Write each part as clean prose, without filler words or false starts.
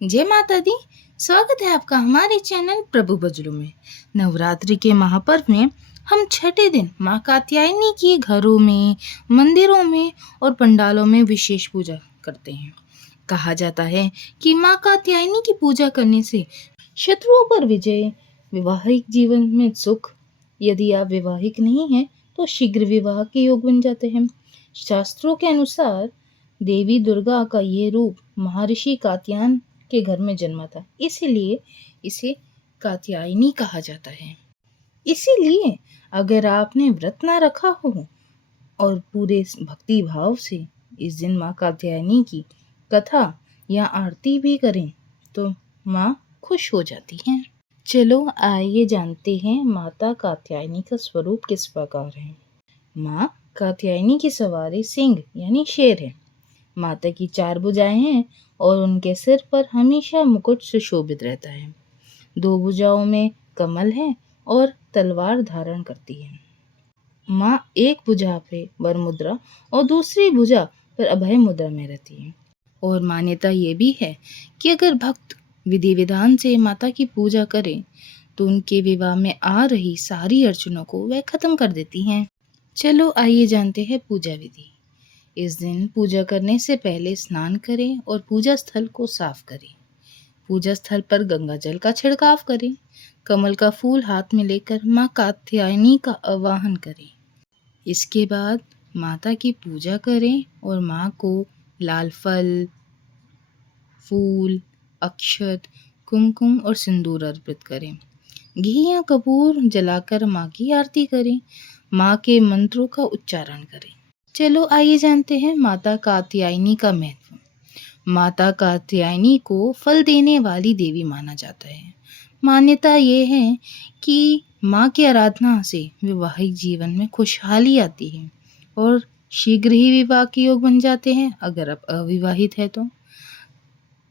जय माता दी। स्वागत है आपका हमारे चैनल प्रभु बजलू में। नवरात्रि के महापर्व में हम छठे दिन माँ कात्यायनी की घरों में, मंदिरों में और पंडालों में विशेष पूजा करते हैं। कहा जाता है कि माँ कात्यायनी की पूजा करने से शत्रुओं पर विजय, विवाहिक जीवन में सुख, यदि आप विवाहिक नहीं हैं तो शीघ्र विवाह के योग बन जाते हैं। शास्त्रों के अनुसार देवी दुर्गा का ये रूप महर्षि कात्यायन के घर में जन्मा था, इसीलिए इसे कात्यायनी कहा जाता है। इसीलिए अगर आपने व्रत ना रखा हो और पूरे भक्ति भाव से इस दिन माँ कात्यायनी की कथा या आरती भी करें तो माँ खुश हो जाती हैं। चलो आइए जानते हैं माता कात्यायनी का स्वरूप किस प्रकार है। माँ कात्यायनी की सवारी सिंह यानी शेर है। माता की 4 भुजाएं हैं और उनके सिर पर हमेशा मुकुट सुशोभित रहता है। 2 भुजाओं में कमल है और तलवार धारण करती है। माँ एक भुजा पे वर मुद्रा और दूसरी भुजा पर अभय मुद्रा में रहती है। और मान्यता ये भी है कि अगर भक्त विधि विधान से माता की पूजा करें तो उनके विवाह में आ रही सारी अड़चनों को वह खत्म कर देती हैं। चलो आइए जानते हैं पूजा विधि। इस दिन पूजा करने से पहले स्नान करें और पूजा स्थल को साफ करें। पूजा स्थल पर गंगा जल का छिड़काव करें। कमल का फूल हाथ में लेकर माँ कात्यायनी का आवाहन करें। इसके बाद माता की पूजा करें और माँ को लाल फल, फूल, अक्षत, कुमकुम और सिंदूर अर्पित करें। घी या कपूर जलाकर माँ की आरती करें। माँ के मंत्रों का उच्चारण करें। चलो आइए जानते हैं माता कात्यायनी का महत्व। माता कात्यायनी को फल देने वाली देवी माना जाता है। मान्यता ये है कि माँ की आराधना से वैवाहिक जीवन में खुशहाली आती है और शीघ्र ही विवाह के योग बन जाते हैं अगर आप अविवाहित है तो।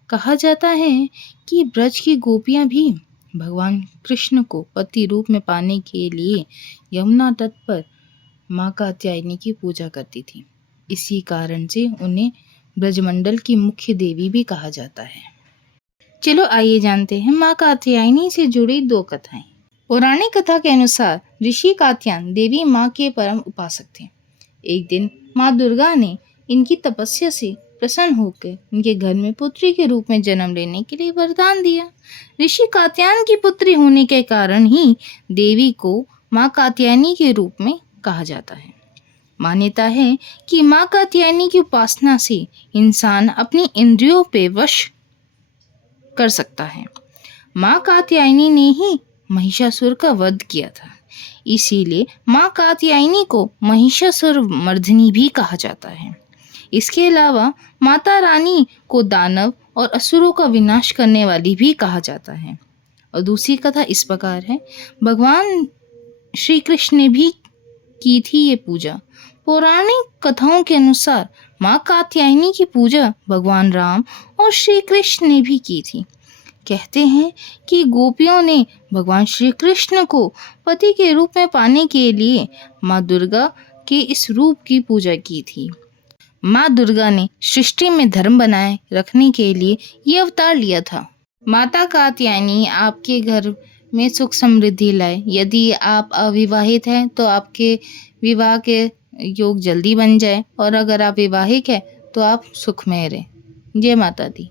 कहा जाता है कि ब्रज की गोपियां भी भगवान कृष्ण को पति रूप में पाने के लिए यमुना तट पर माँ कात्यायनी की पूजा करती थी। इसी कारण से उन्हें ब्रजमंडल की मुख्य देवी भी कहा जाता है। चलो आइए जानते हैं माँ कात्यायनी से जुड़ी 2 कथाएं। पौराणिक कथा के अनुसार ऋषि कात्यायन देवी माँ के परम उपासक थे। एक दिन माँ दुर्गा ने इनकी तपस्या से प्रसन्न होकर इनके घर में पुत्री के रूप में जन्म लेने के लिए वरदान दिया। ऋषि कात्यायन की पुत्री होने के कारण ही देवी को माँ कात्यायनी के रूप में कहा जाता है। मान्यता है कि माँ कात्यायनी की उपासना से इंसान अपनी इंद्रियों पे वश कर सकता है। माँ कात्यायनी ने ही महिषासुर का वध किया था, इसीलिए माँ कात्यायनी को महिषासुर मर्दिनी भी कहा जाता है। इसके अलावा माता रानी को दानव और असुरों का विनाश करने वाली भी कहा जाता है। और दूसरी कथा इस प्रकार है। भगवान श्री कृष्ण ने भी की थी ये पूजा। पौराणिक कथाओं के अनुसार माँ कात्यायनी की पूजा भगवान राम और श्री कृष्ण ने भी की थी। कहते हैं कि गोपियों ने भगवान श्री कृष्ण को पति के रूप में पाने के लिए माँ दुर्गा के इस रूप की पूजा की थी। माँ दुर्गा ने सृष्टि में धर्म बनाए रखने के लिए ये अवतार लिया था। माता कात्यायनी आपके घर में सुख समृद्धि लाए। यदि आप अविवाहित हैं तो आपके विवाह के योग जल्दी बन जाए और अगर आप विवाहित हैं तो आप सुखमय रहें। जय माता दी।